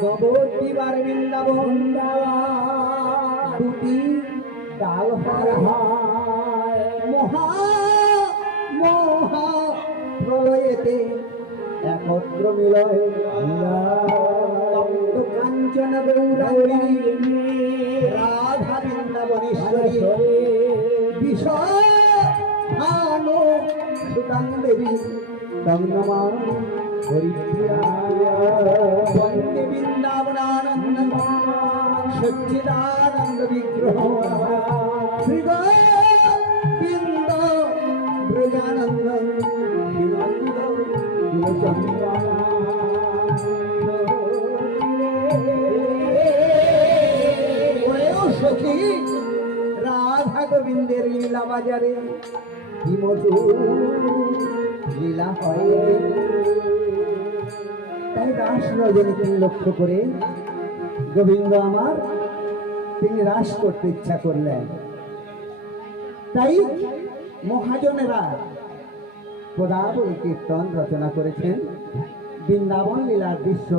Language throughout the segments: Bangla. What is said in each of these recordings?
নবদ্বীপার বৃন্দাবন দুটি ডাল মহা মহা প্রলয়েতে একত্র মিলয় কাঞ্চন গৌরাঙ্গী রাধা বৃন্দাবনেশ্বরী বিষয় ভানু সুতাং দেবী তন্নমা হরিপ্রিয়া বন্দে বৃন্দাবনানন্দ সচ্চিদানন্দ বিগ্রহ শ্রী গোবিন্দ ব্রজানন্দ শিবানন্দ কুলচন্দ্র সখী রাধা গোবিন্দের লীলা বাজারে কি মধুর লীলা হয়। তাই রাস রজনীকে লক্ষ্য করে গোবিন্দ আমার তিনি রাস করতে ইচ্ছা করলেন। তাই মহাজনেরা পদাবলী কীর্তন রচনা করেছেন। বৃন্দাবন লীলার দৃশ্য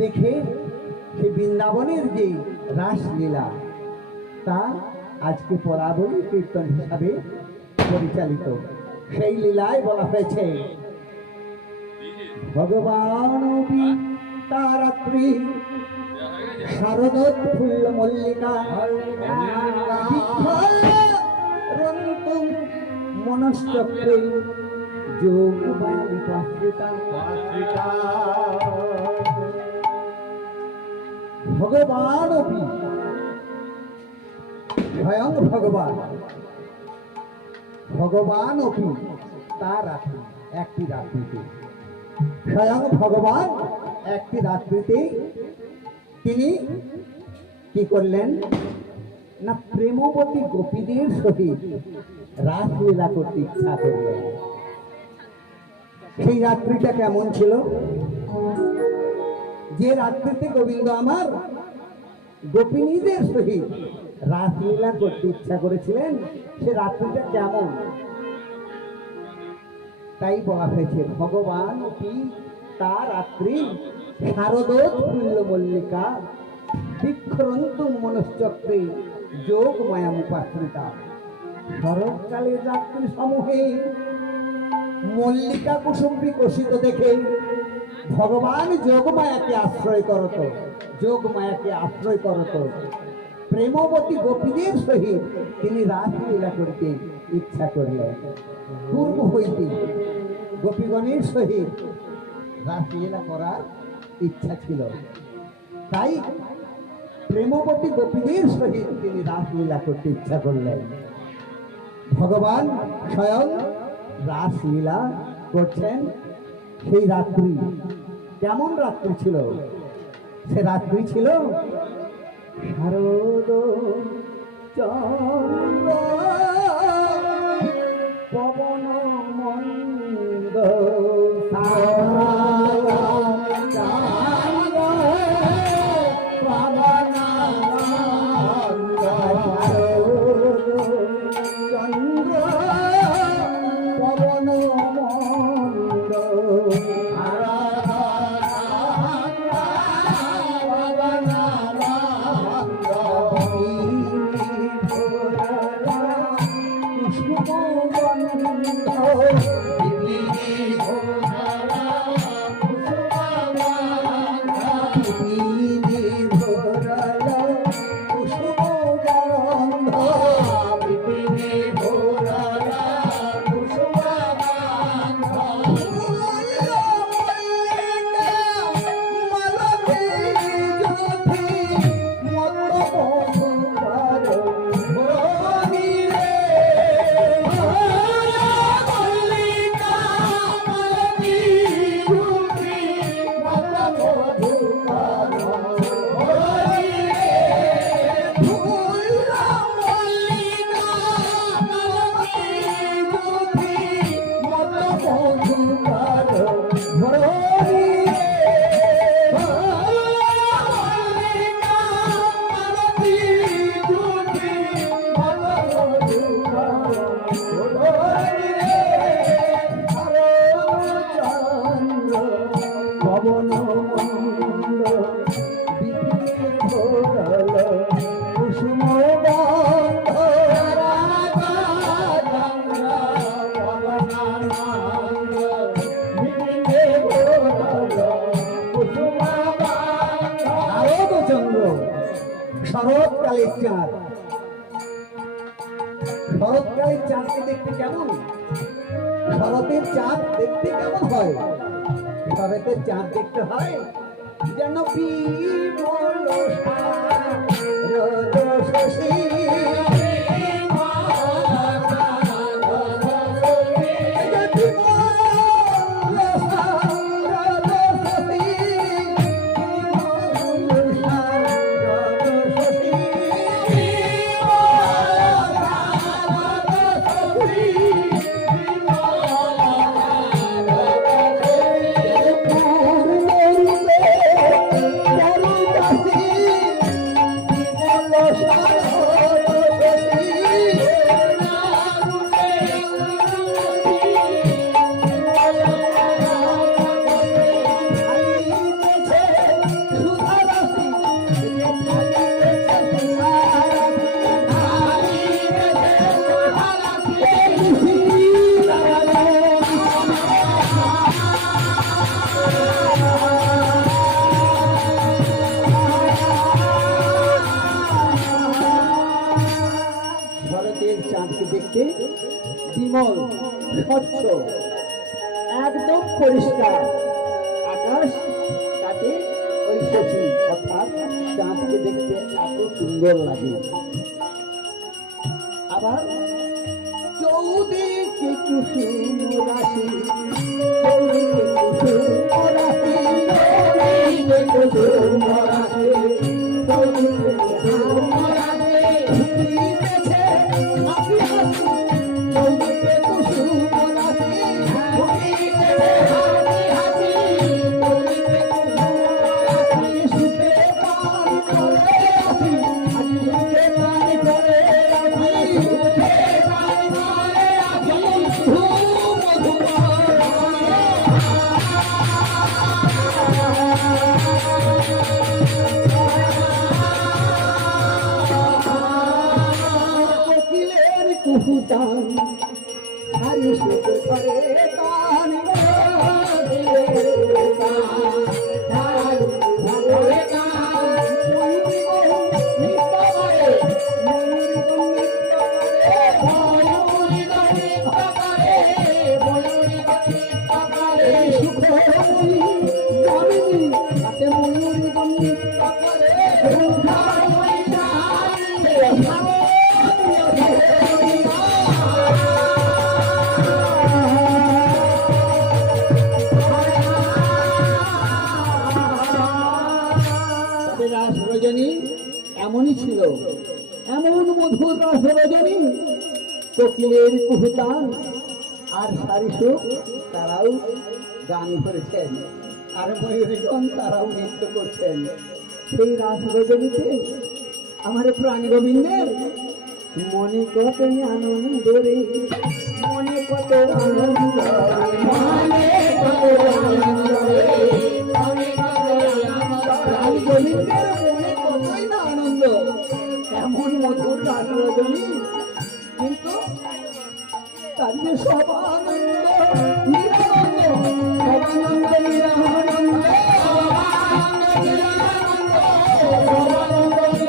দেখে সেই বৃন্দাবনের যে রাসলীলা তা আজকে পদাবলী কীর্তন হিসাবে পরিচালিত। সেই লীলায় বলা হয়েছে ভগবান তারাত্রি শারদৎ ফুল্ল মল্লিকা মনশ্চক্রে ভগবান স্বয়ং ভগবান ভগবান তার একটি রাত্রিতে স্বয়ং ভগবান একটি রাত্রিতে তিনি কি করলেন না প্রেমবতী গোপীদের সহিত রাসলীলা করতে ইচ্ছা করলেন। সেই রাত্রিটা কেমন ছিল? যে রাত্রিতে গোবিন্দ আমার গোপিনীদের সহিত রাসলীলা করতে ইচ্ছা করেছিলেন সে রাত্রিটা কেমন? তাই বলা হয়েছে ভগবান কি তার রাত্রি শারদৎ ফুল্ল মল্লিকা বিক্ষরন্তু মনশ্চক্রে যোগ মায়ামুপাশ্রিতা। শরৎকালের রাত্রি সমূহে মল্লিকা কুসুম বিকশিত দেখে ভগবান যোগমায়াকে আশ্রয় করত, যোগমায়াকে আশ্রয় করত। প্রেমবতী গোপীদের সহিত তিনি রাসলীলা করিতে ইচ্ছা করলেন। পূর্ব হইতে গোপীগণের সহিত রাসলীলা করার ইচ্ছা ছিল। তাই প্রেমবতী গোপীদের সহিত তিনি রাসলীলা করতে ইচ্ছা করলেন। ভগবান স্বয়ং রাসলীলা করছেন। সেই রাত্রি কেমন রাত্রি ছিল? সে রাত্রি ছিল শারদ চন্দ্র পবন মন্দ চন্দ্র পবন মন্দ শরৎকালের চাঁদ। শরৎকালের চাঁদকে দেখতে কেমন? শরতের চাঁদ দেখতে কেমন হয়? শরতের চাঁদ দেখতে হয় যেন বিমল শারদ শশী। শরতের চাঁদকে দেখতে বিমল, স্বচ্ছ, একদম পরিষ্কার। আকাশ কাটে ওই শশী, অর্থাৎ চাঁদকে দেখতে এত সুন্দর লাগে। আবার চৌদিকে কুসুম রাশি, চৌদিকে কুসুম রাশি, চৌদিকে কুসুম রাশি, চৌদিকে কুসুম রাশি, ফুটিতেছে হাসি হাসি, চৌদিকে কুসুম রাশি, ফুটিতেছে হাসি হাসি, চৌদিকে কুসুম রাশি, সুখে প্রাণ করে আসি, আজ সুখে প্রাণ করে আসি, সুখে প্রাণ করে আসি, কোকিলের কুহুতান হারি সুখ করে গান রাস রজনী এমনই ছিল, এমন মধুর রাস রজনী। কোকিলের কুহুতান আর সারিসুখ তারাও গান করেছেন, আর ময়ূরীগণ তারাও নৃত্য করছেন। সেই রাস রজনীতে আমার প্রাণ গোবিন্দের মনে কত আনন্দ রে, মনে কত আনন্দ, মনে কত আনন্দ রে, মনে কত আনন্দ, প্রাণ গোবিন্দের মনে কতই না আনন্দ। এমন মধুর রাস রজনী, কিন্তু তার যে সব আনন্দ নিরানন্দ, সব আনন্দ নিরানন্দ, সব আনন্দ নিরানন্দ, সব আনন্দ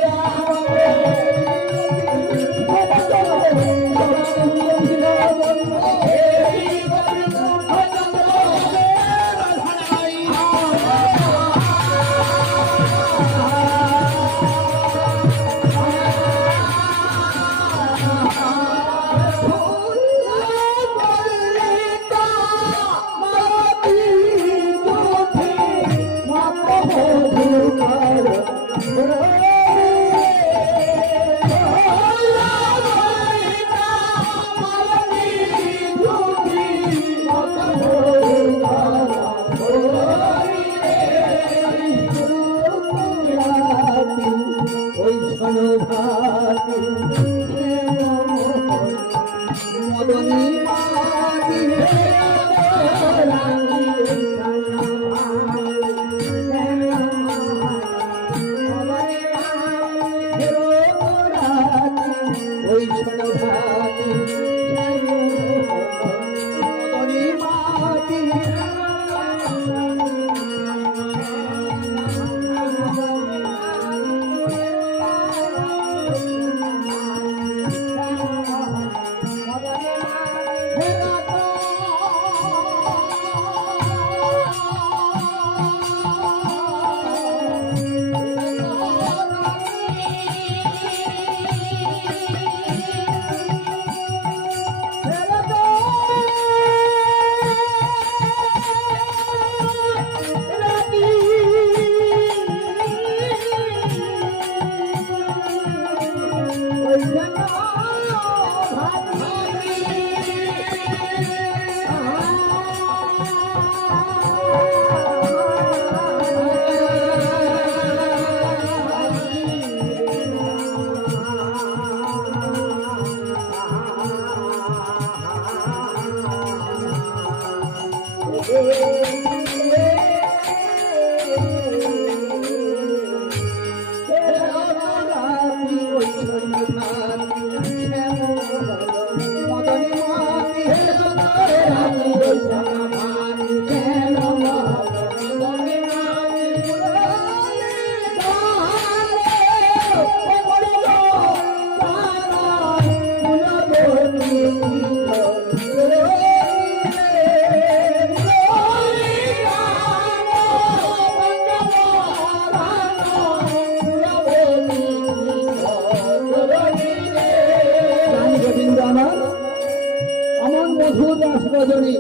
রজনী,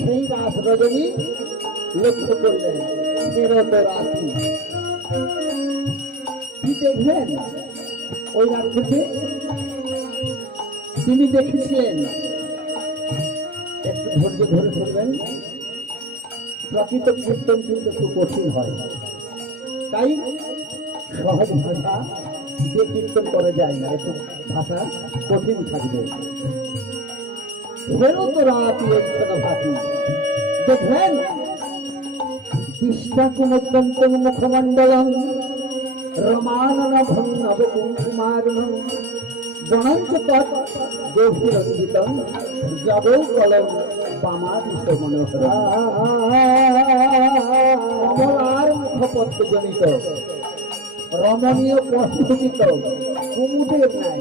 সেই রাত রজনী লক্ষ্য করলেন ফেরত রাত্রি। কি দেখলেন ওই রাত্রিতে? তিনি দেখেছিলেন, একটু ধৈর্য ধরে শুনবেন, প্রকৃত কীর্তন কিন্তু একটু কঠিন হয়, তাই সহজ ভাষা দিয়ে কীর্তন করা যায় না, একটু ভাষা কঠিন থাকবে। ফেরত রাতি ভাতি দেখলেন দৃষ্টাকুমত্যন্ত মুখমণ্ডলম রমানন ভন্নব কুঙ্কুমারুণম বনঞ্চ তৎ গভীরঞ্জিতম জবৌ কলম পামাদিশ মনোহর। কমলার মুখপত্র জনিত রমণীয় প্রস্ফুটিত কুমুদের নাই।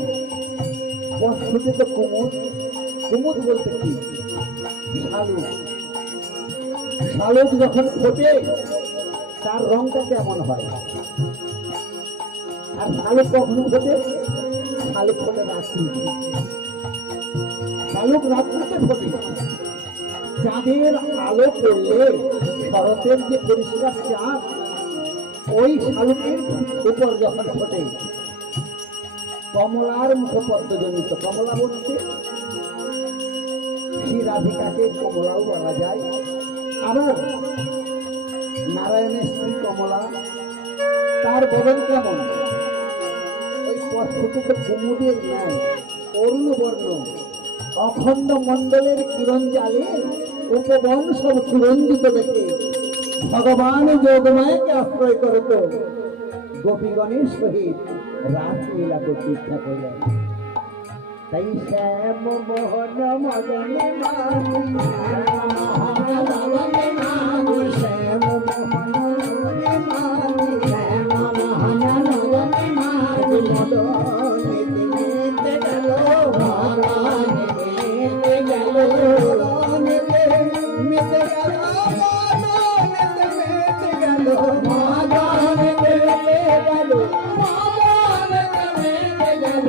প্রস্ফুটিত কুমুদ, কুমুদ বলতে কি? শালুক। শালুক যখন ফোটে তার রংটা কেমন হয়? আর শালুক কখন ফোটে? শালুক ফোটে রাত্রি। শালুক রাত্রিতে ফোটে। চাঁদের আলো পড়লে শরতের যে পরিষ্কার চাঁদ ওই শালুকের উপর যখন ফোটে, কমলার মুখপদ্ম জনিত। কমলা বলতে শ্রী রাধিকাকে কমলাও বলা যায়, আবার নারায়ণের স্ত্রী কমলা, তার বদন কেমন? ওই প্রস্ফুটিত কুমুদের ন্যায় অরুণবর্ণ, অখণ্ড মণ্ডলের কিরণ জালে উপবন সব সুরঞ্জিত দেখে ভগবান যোগমায়াকে আশ্রয় করত গোপীগণের সহিত রাসলীলা করতে ইচ্ছা করলেন। তাই শ্যাম মোহন মদনে মানি, শ্যাম মোহন মদনে মানি, শ্যাম মোহন মদনে মানি, মদনে মেতে গেল, মদনে মেতে গেল, মদনে মেতে গেল, মদনে মেতে গেল, মদনে মেতে গেল, মদনে মেতে গেল,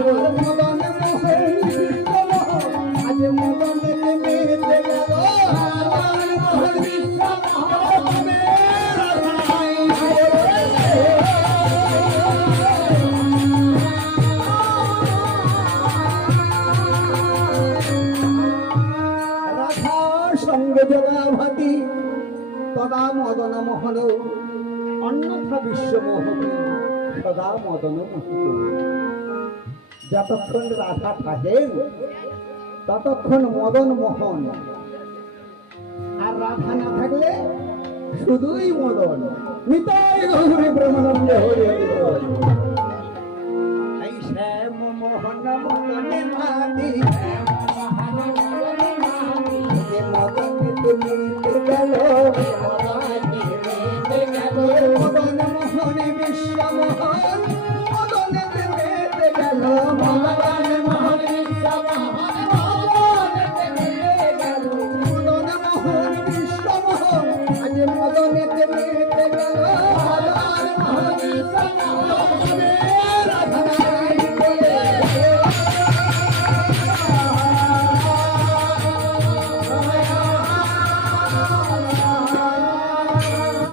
মদনে ভাতি তদা মদন মোহন, অন্যথা বিশ্বমোহনী সদা মদন মোহিত। যতক্ষণ রাধা থাকেন ততক্ষণ মদন মোহন, আর রাধা না থাকলে শুধুই মদন। নিতাই গৌরী প্রেমানন্দে হরি হরি।